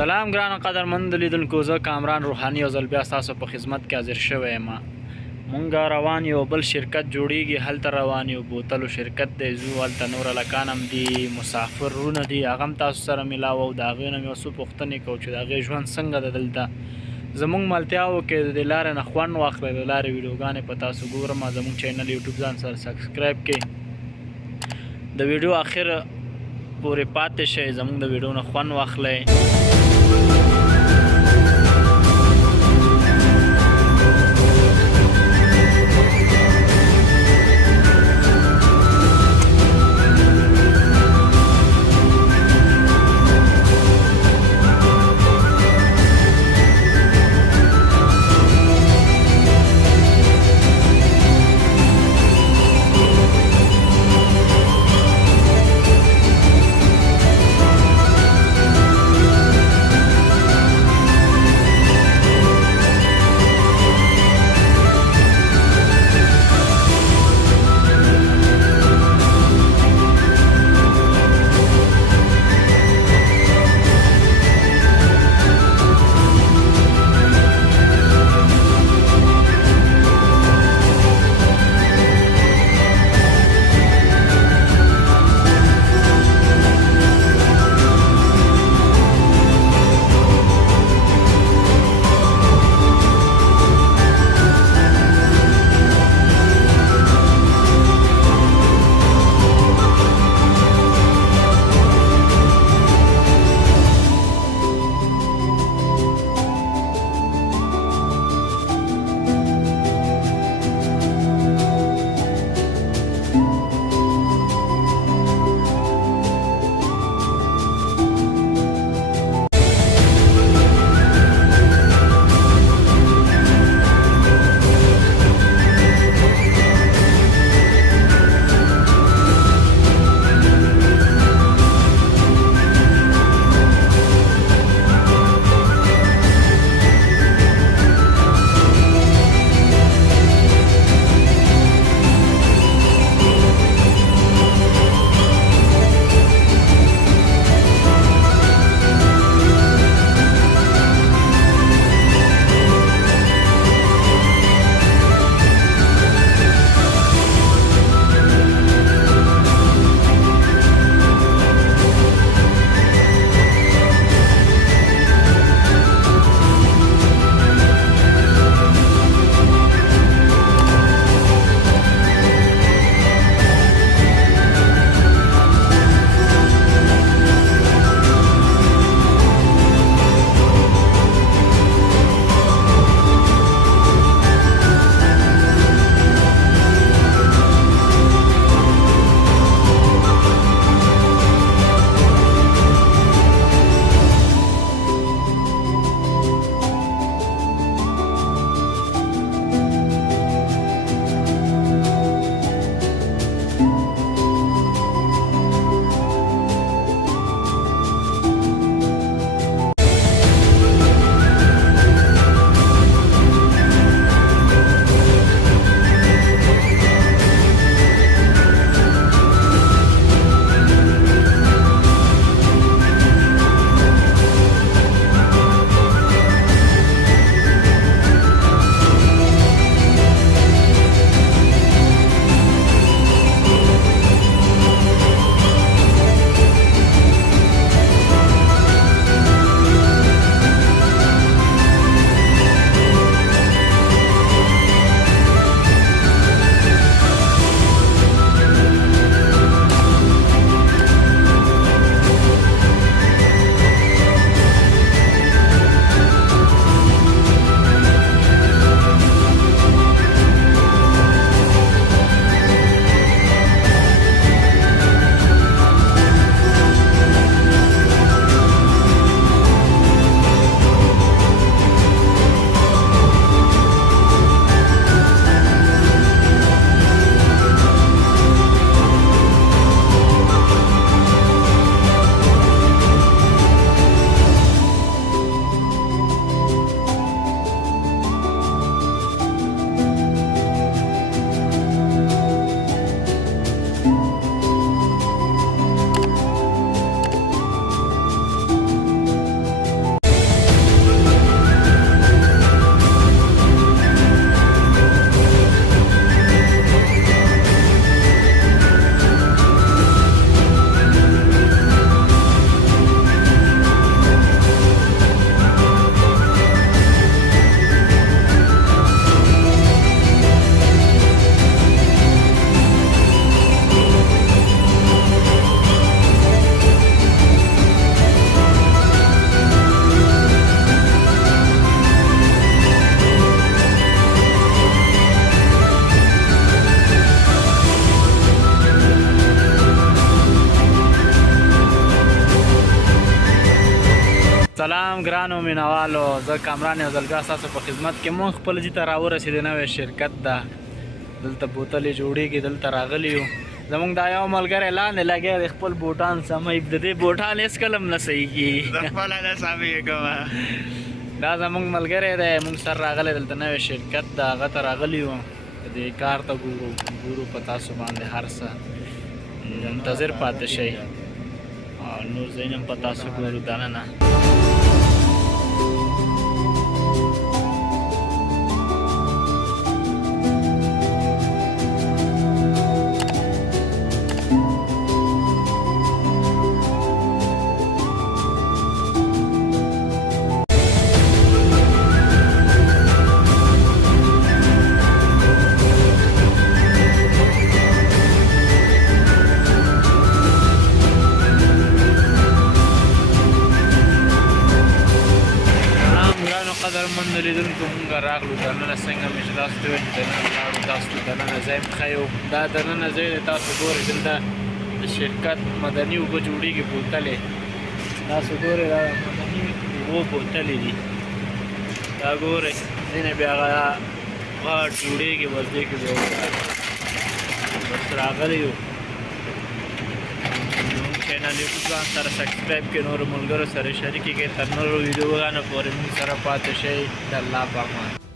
سلام ګران قدرمند لیدونکو، زه کامران روحاني یو ځل بیا ستاسو په خدمت کې حاضر شوی یم. مونږ روان یو بل شرکت جوړیږي، هلته روان یو بوتلو شرکت دی، ځو هلته نور هلکان هم دي، مسافرونه دي، هغه هم تاسو سره میلاوو. د هغې نه مې یو څه پوښتنې کوو چې د هغې ژوند څنګه ده دلته. زمونږ ملتیاوو کې د دې لارې نه خوند واخلئ، د لارې ویډیوګانې په تاسو ګورم. زمونږ چینل یوټیوب ځان سره سبسکرایب کړئ، د ویډیو اخر پورې پاتې شئ، زمونږ د ویډیو نه خوند واخلئ. سلام ګرانو مینوالو، زه کامران یو ځل بیا ستاسو په خدمت کې. مونږ خپل ځای ته راورسېدو، نوی شرکت ده، دلته بوتلې جوړېږي، دلته راغلي یو. زمونږ دا یو ملګری لاندې لګیا دی خپل بوټان سموي، د دې بوټان هېڅکله هم نه صحیح کېږي. زه خپله نه سمېږم. دا زمونږ ملګری دی، مونږ سره راغلی، دلته نوی شرکت ده، هغه ته راغلي یو. د دې کار ته ګورو په تاسو باندې هر څه. منتظر پاتې شئ او نور ځایونه هم په تاسو ګورو دننه. قدرمند لیدونکو، مونږ راغلو دننه، څنګه مې چې تاسو ته وویل چې دننه لاړو، تاسو ته دننه ځای مې ښیو. دا دننه ځای دی، تاسو ګورئ دلته د شرکت مدني اوبه جوړېږي، بوتلې تاسو ګورئ، دا مدني اوبو بوتلې دي. دا ګورئ ځینې بیا هغه غاټ جوړېږي، بس دې کې بیا بس راغلی یو. چینل یوټیوب ځان سره سبسکرایب کړئ، نورو ملګرو سره شریک کړئ. تر نورو ویډیوګانو پورې موږ سره پاتې شئ. د الله په امان.